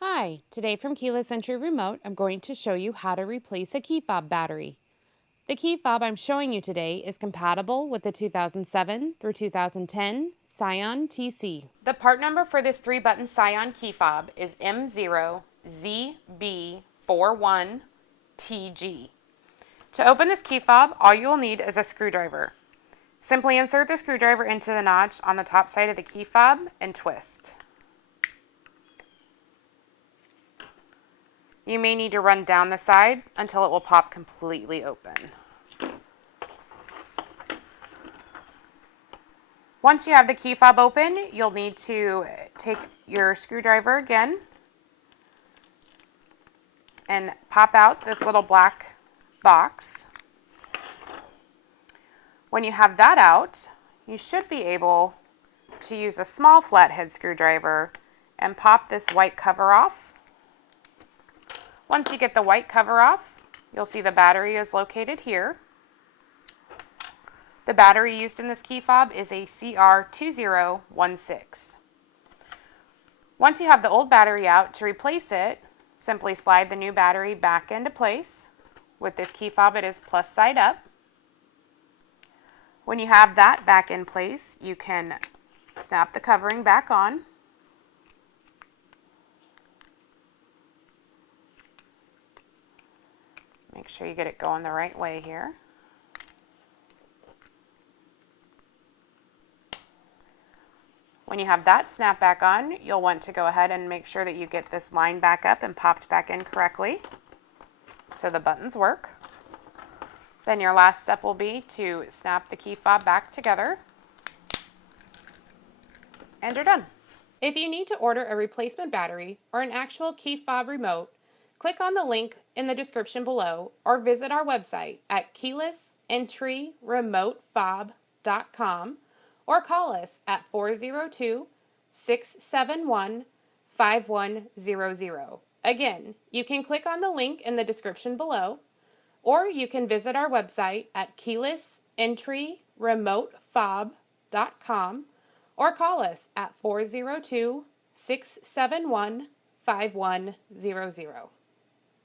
Hi, today from Keyless Entry Remote, I'm going to show you how to replace a key fob battery. The key fob I'm showing you today is compatible with the 2007 through 2010 Scion TC. The part number for this 3-button Scion key fob is M0ZB41TG. To open this key fob, all you will need is a screwdriver. Simply insert the screwdriver into the notch on the top side of the key fob and twist. You may need to run down the side until it will pop completely open. Once you have the key fob open, you'll need to take your screwdriver again and pop out this little black box. When you have that out, you should be able to use a small flathead screwdriver and pop this white cover off. Once you get the white cover off, you'll see the battery is located here. The battery used in this key fob is a CR2016. Once you have the old battery out, to replace it, simply slide the new battery back into place. With this key fob, it is plus side up. When you have that back in place, you can snap the covering back on. Make sure you get it going the right way here. When you have that snap back on, you'll want to go ahead and make sure that you get this line back up and popped back in correctly so the buttons work. Then your last step will be to snap the key fob back together, and you're done. If you need to order a replacement battery or an actual key fob remote, click on the link in the description below or visit our website at keylessentryremotefob.com or call us at 402-671-5100. Again, you can click on the link in the description below or you can visit our website at keylessentryremotefob.com or call us at 402-671-5100.